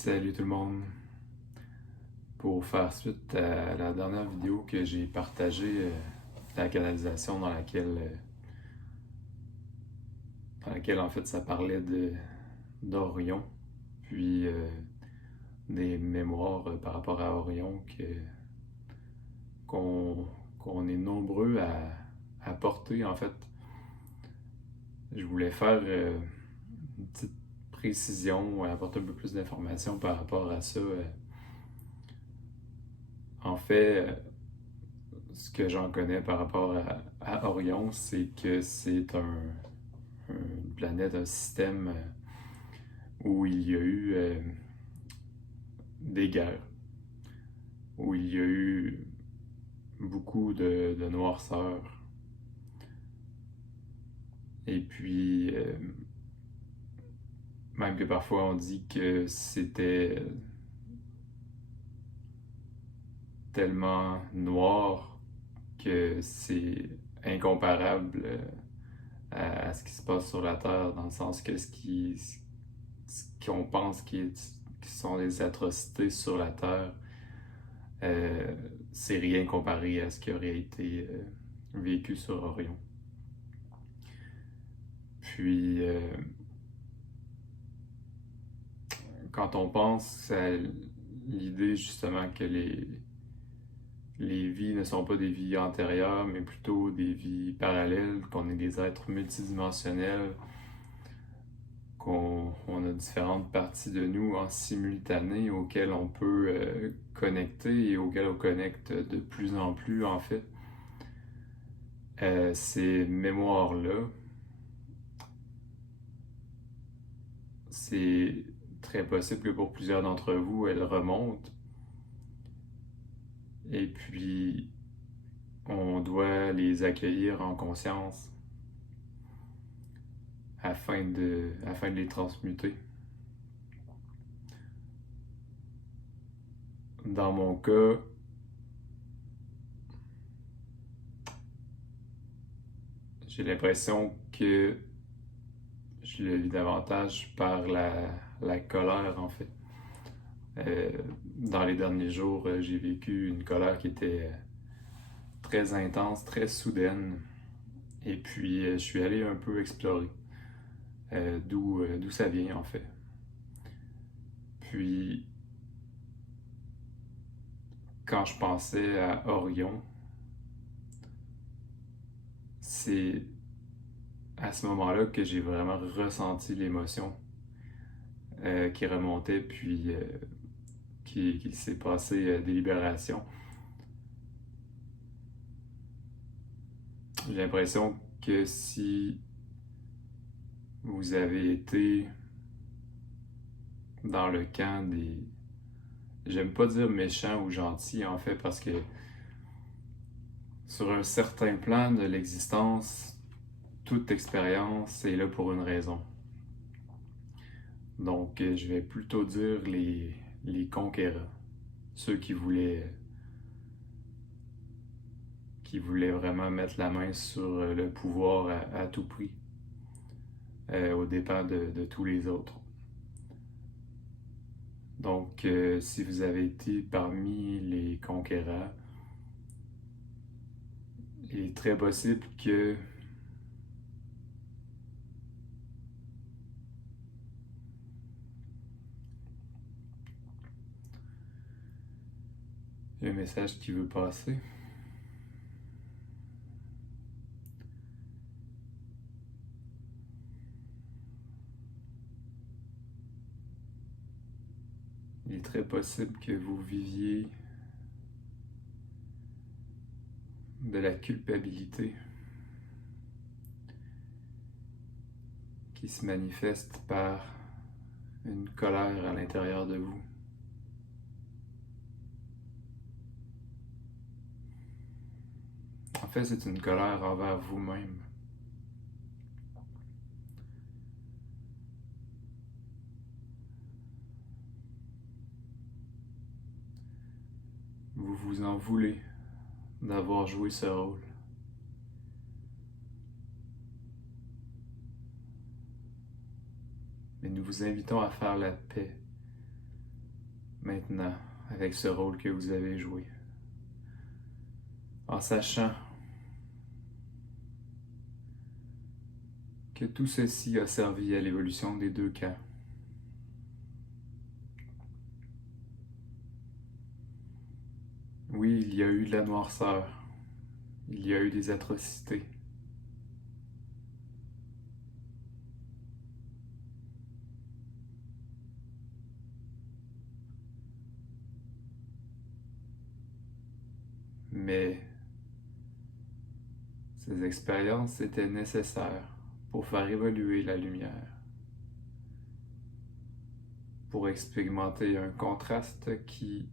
Salut tout le monde! Pour faire suite à la dernière vidéo que j'ai partagée, la canalisation dans laquelle en fait ça parlait d'Orion, puis des mémoires par rapport à Orion qu'on est nombreux à porter en fait. Je voulais faire une petite précision, apporter un peu plus d'informations par rapport à ça. En fait, ce que j'en connais par rapport à Orion, c'est que c'est une planète, un système où il y a eu des guerres, où il y a eu beaucoup de noirceur. Et puis, même que parfois on dit que c'était tellement noir que c'est incomparable à ce qui se passe sur la Terre, dans le sens que ce qu'on pense qui sont des atrocités sur la Terre, c'est rien comparé à ce qui aurait été vécu sur Orion. Puis, quand on pense à l'idée justement que les vies ne sont pas des vies antérieures, mais plutôt des vies parallèles, qu'on est des êtres multidimensionnels, qu'on a différentes parties de nous en simultané auxquelles on peut connecter et auxquelles on connecte de plus en plus en fait. Ces mémoires-là, c'est très possible que pour plusieurs d'entre vous, elles remontent. Et puis, on doit les accueillir en conscience afin de les transmuter. Dans mon cas, j'ai l'impression que je le vis davantage par la colère en fait. Dans les derniers jours, j'ai vécu une colère qui était très intense, très soudaine. Et puis, je suis allé un peu explorer d'où ça vient en fait. Puis, quand je pensais à Orion, c'est à ce moment-là que j'ai vraiment ressenti l'émotion qui remontait, puis qu'il s'est passé des libérations. J'ai l'impression que si vous avez été dans le camp des... J'aime pas dire méchants ou gentils en fait, parce que sur un certain plan de l'existence, toute expérience est là pour une raison. Donc je vais plutôt dire les conquérants, ceux qui voulaient vraiment mettre la main sur le pouvoir à tout prix, aux dépens de tous les autres. Donc, si vous avez été parmi les conquérants, il est très possible que il y a un message qui veut passer. Il est très possible que vous viviez de la culpabilité qui se manifeste par une colère à l'intérieur de vous. En fait, c'est une colère envers vous-même. Vous vous en voulez d'avoir joué ce rôle. Mais nous vous invitons à faire la paix maintenant avec ce rôle que vous avez joué, en sachant que tout ceci a servi à l'évolution des deux camps. Oui, il y a eu de la noirceur, il y a eu des atrocités. Mais ces expériences étaient nécessaires pour faire évoluer la lumière, pour expérimenter un contraste qui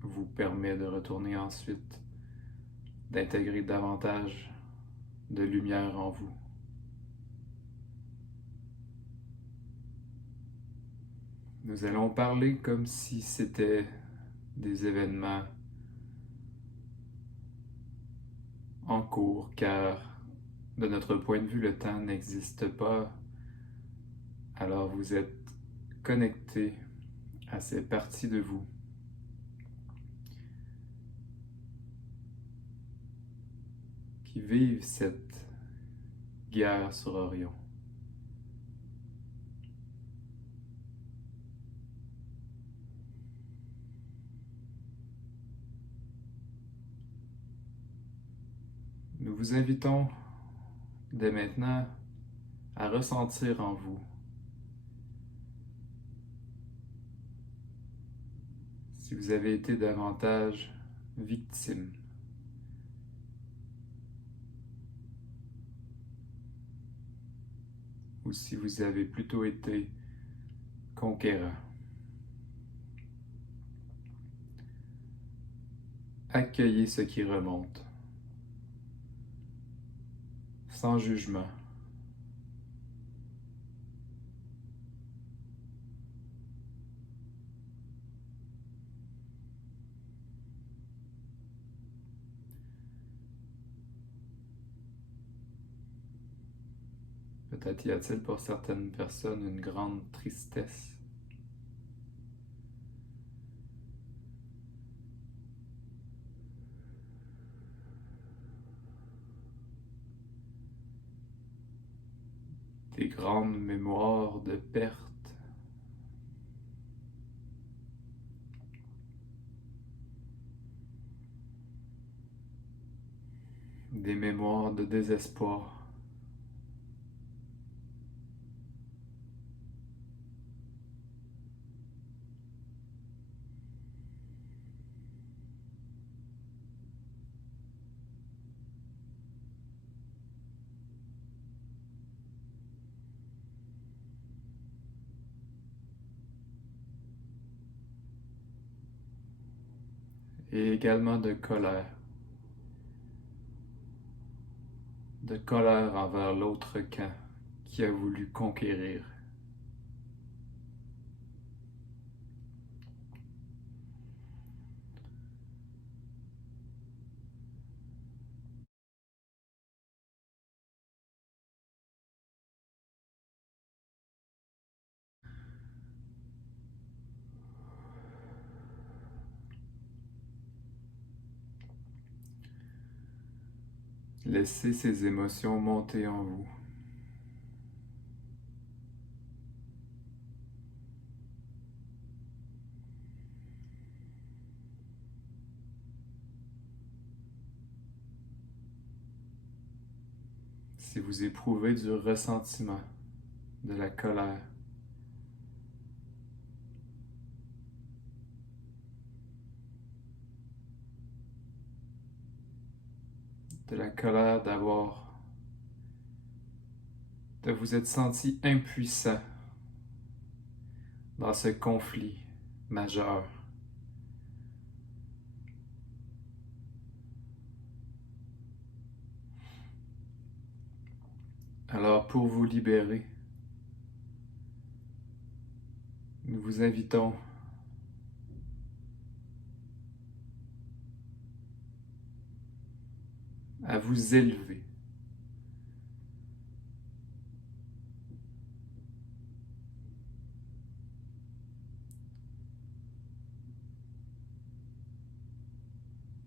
vous permet de retourner ensuite, d'intégrer davantage de lumière en vous. Nous allons parler comme si c'était des événements en cours, car de notre point de vue, le temps n'existe pas. Alors vous êtes connecté à ces parties de vous qui vivent cette guerre sur Orion. Nous vous invitons dès maintenant à ressentir en vous si vous avez été davantage victime ou si vous avez plutôt été conquérant. Accueillez ce qui remonte, sans jugement. Peut-être y a-t-il pour certaines personnes une grande tristesse. Des grandes mémoires de perte. Des mémoires de désespoir. Et également de colère. De colère envers l'autre camp qui a voulu conquérir. Laissez ces émotions monter en vous. Si vous éprouvez du ressentiment, de la colère, de vous être senti impuissant dans ce conflit majeur. Alors pour vous libérer, nous vous invitons à vous élever.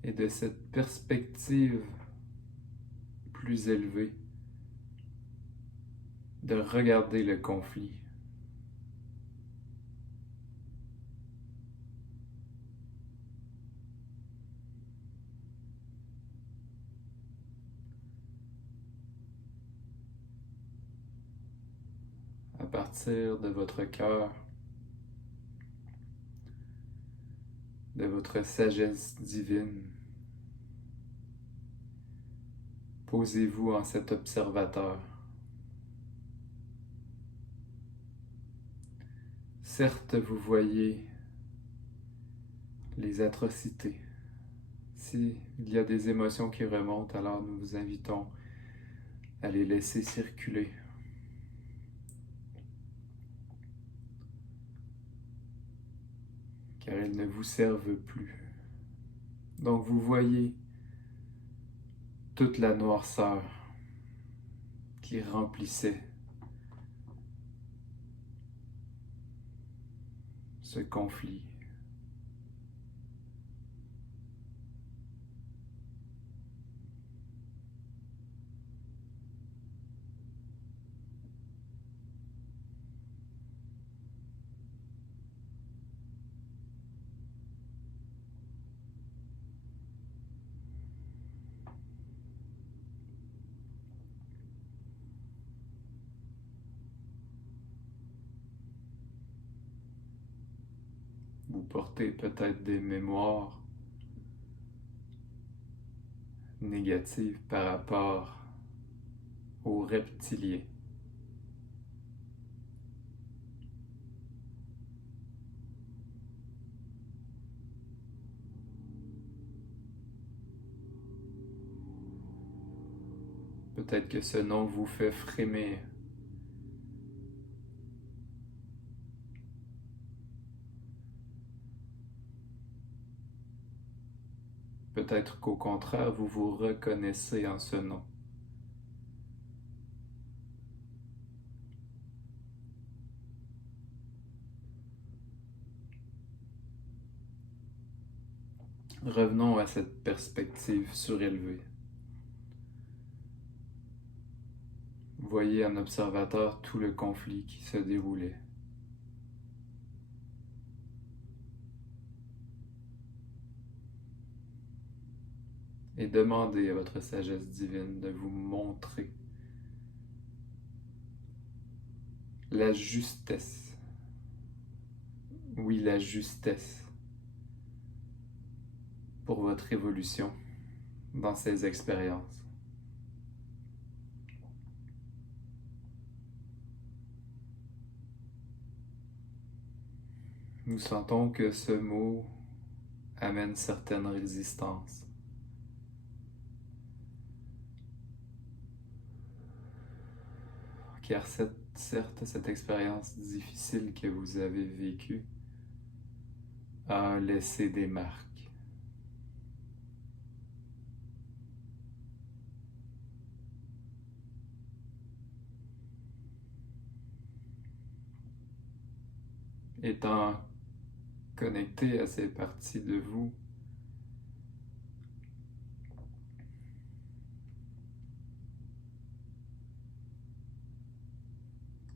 Et de cette perspective plus élevée, de regarder le conflit. À partir de votre cœur, de votre sagesse divine, posez-vous en cet observateur. Certes, vous voyez les atrocités. S'il y a des émotions qui remontent, alors nous vous invitons à les laisser circuler. Car elles ne vous servent plus. Donc vous voyez toute la noirceur qui remplissait ce conflit. Vous portez peut-être des mémoires négatives par rapport aux reptiliens. Peut-être que ce nom vous fait frémir. Peut-être qu'au contraire, vous vous reconnaissez en ce nom. Revenons à cette perspective surélevée. Voyez en observateur tout le conflit qui se déroulait. Et demandez à votre sagesse divine de vous montrer la justesse. Oui, la justesse pour votre évolution dans ces expériences. Nous sentons que ce mot amène certaines résistances. Car certes, cette expérience difficile que vous avez vécue a laissé des marques. Étant connecté à ces parties de vous,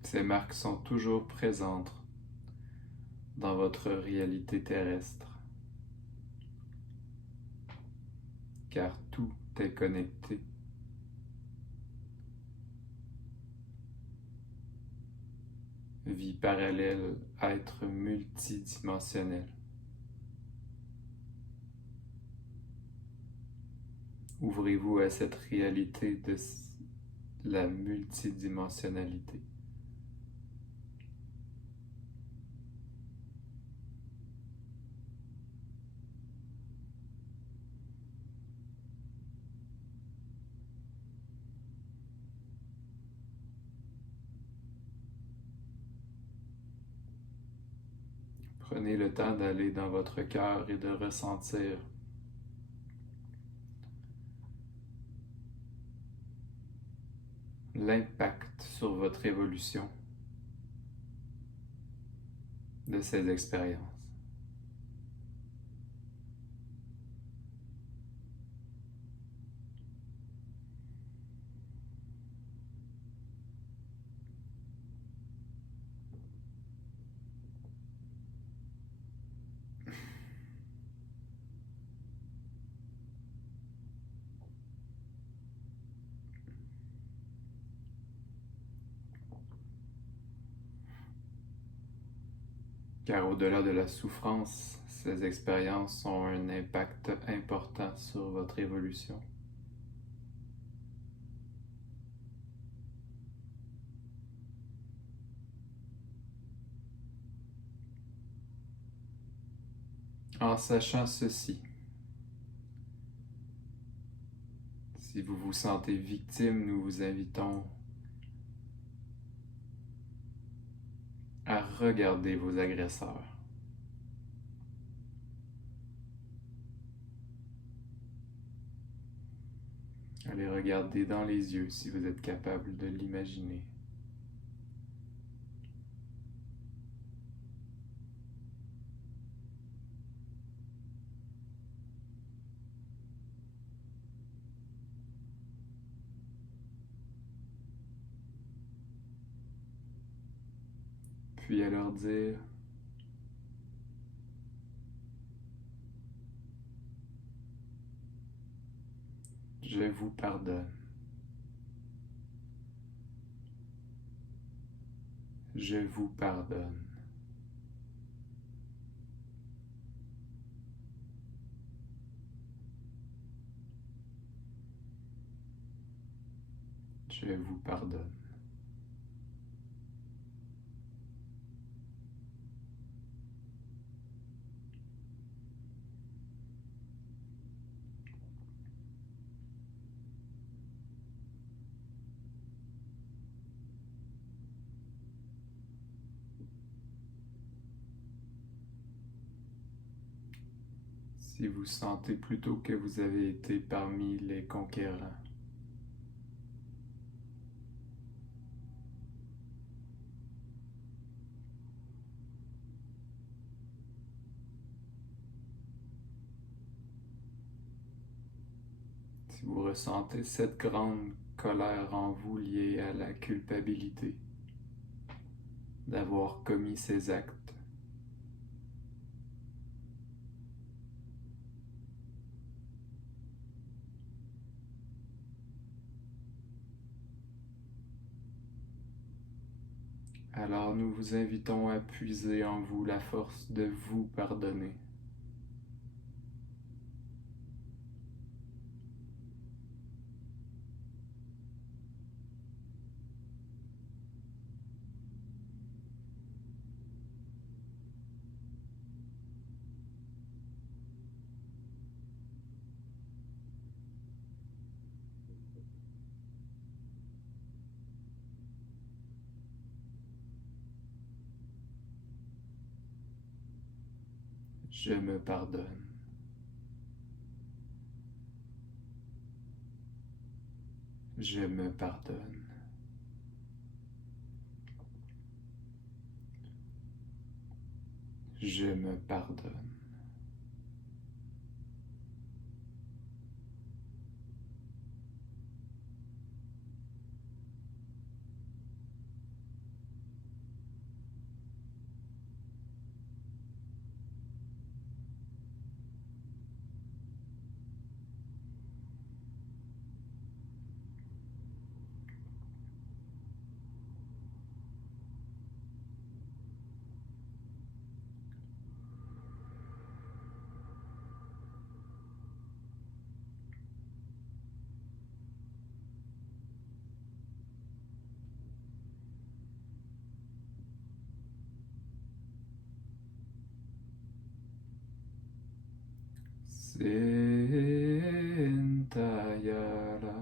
ces marques sont toujours présentes dans votre réalité terrestre, car tout est connecté. Vie parallèle, être multidimensionnel. Ouvrez-vous à cette réalité de la multidimensionnalité. Prenez le temps d'aller dans votre cœur et de ressentir l'impact sur votre évolution de ces expériences. Car au-delà de la souffrance, ces expériences ont un impact important sur votre évolution. En sachant ceci, si vous vous sentez victime, nous vous invitons à regarder vos agresseurs. À les regarder dans les yeux si vous êtes capable de l'imaginer. Puis à leur dire: je vous pardonne. Je vous pardonne. Je vous pardonne. Si vous sentez plutôt que vous avez été parmi les conquérants, si vous ressentez cette grande colère en vous liée à la culpabilité d'avoir commis ces actes, alors nous vous invitons à puiser en vous la force de vous pardonner. Je me pardonne. Je me pardonne. Je me pardonne. Sentayalan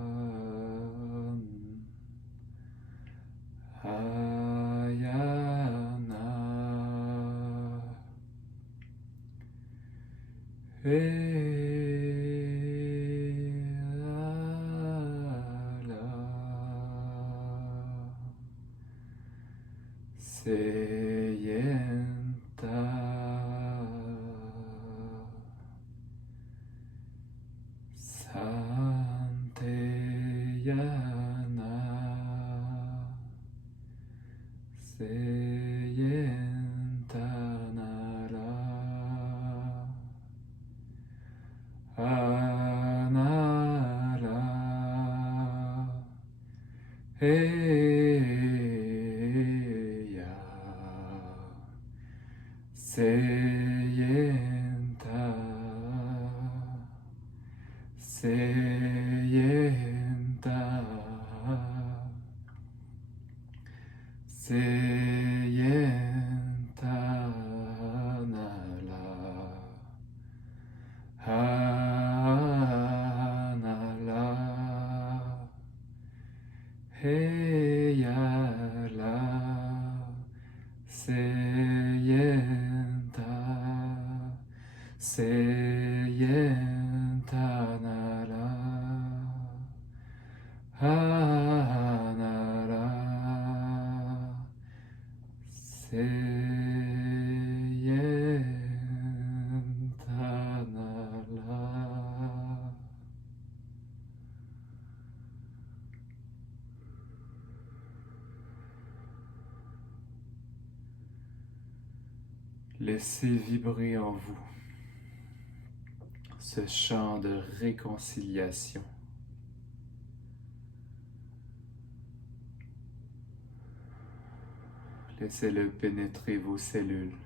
Hayana Elala Seyenta Santeyana Seyentanala Anala Heya Seyenta, Seyenta, Seyenta Nala, Hanala, Heyala, Seyenta, Seyenta Nala, Hanala, Seyenta Nala. Laissez vibrer en vous ce chant de réconciliation. Laissez-le pénétrer vos cellules.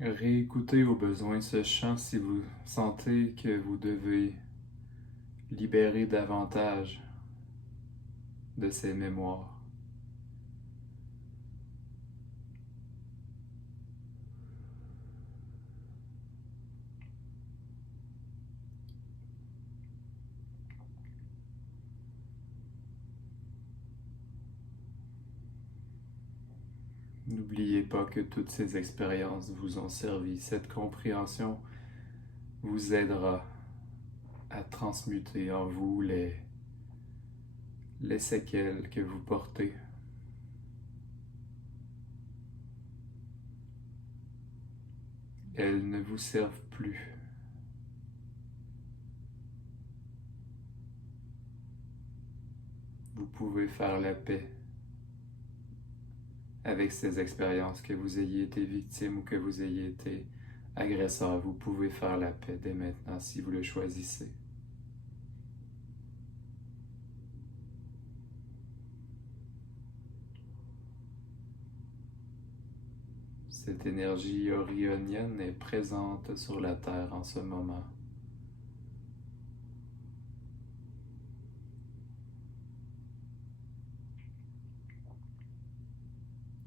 Réécoutez au besoin ce chant si vous sentez que vous devez libérer davantage de ces mémoires. N'oubliez pas que toutes ces expériences vous ont servi. Cette compréhension vous aidera à transmuter en vous les séquelles que vous portez. Elles ne vous servent plus. Vous pouvez faire la paix avec ces expériences, que vous ayez été victime ou que vous ayez été agresseur. Vous pouvez faire la paix dès maintenant si vous le choisissez. Cette énergie orionienne est présente sur la Terre en ce moment.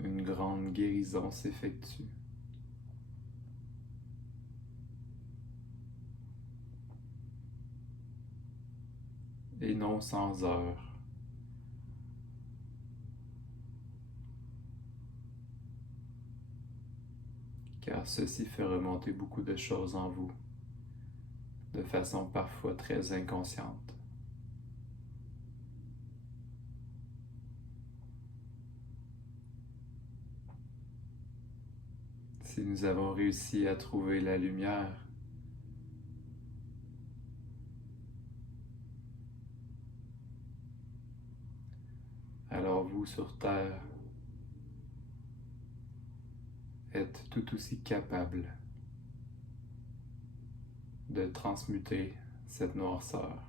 Une grande guérison s'effectue. Et non sans heurts. Car ceci fait remonter beaucoup de choses en vous, de façon parfois très inconsciente. Si nous avons réussi à trouver la lumière, alors vous sur Terre êtes tout aussi capable de transmuter cette noirceur.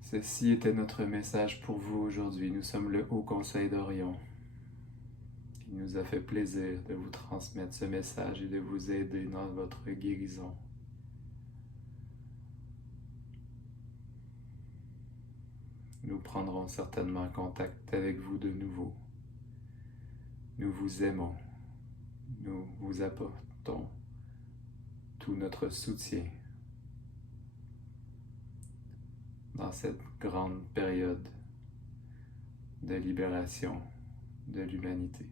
Ceci était notre message pour vous aujourd'hui. Nous sommes le Haut Conseil d'Orion. Il nous a fait plaisir de vous transmettre ce message et de vous aider dans votre guérison. Nous prendrons certainement contact avec vous de nouveau. Nous vous aimons. Nous vous apportons tout notre soutien dans cette grande période de libération de l'humanité.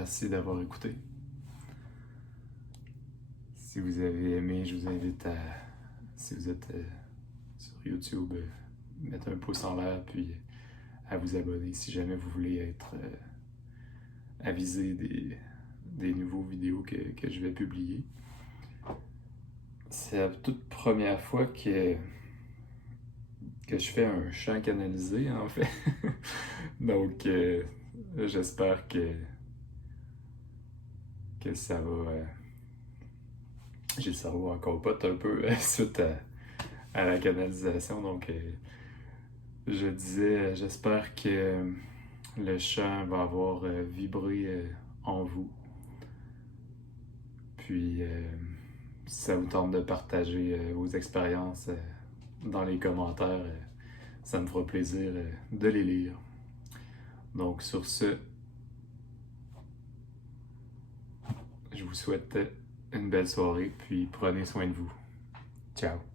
Merci d'avoir écouté. Si vous avez aimé, je vous invite à, si vous êtes sur YouTube, mettre un pouce en l'air, puis à vous abonner si jamais vous voulez être avisé des nouveaux vidéos que je vais publier. C'est la toute première fois que je fais un chant canalisé, en fait. Donc, j'espère que ça va... j'ai le cerveau encore pote un peu suite à la canalisation. Donc, je disais, j'espère que le chant va avoir vibré en vous. Puis, si ça vous tente de partager vos expériences dans les commentaires, ça me fera plaisir de les lire. Donc, sur ce, je vous souhaite une belle soirée, puis prenez soin de vous. Ciao!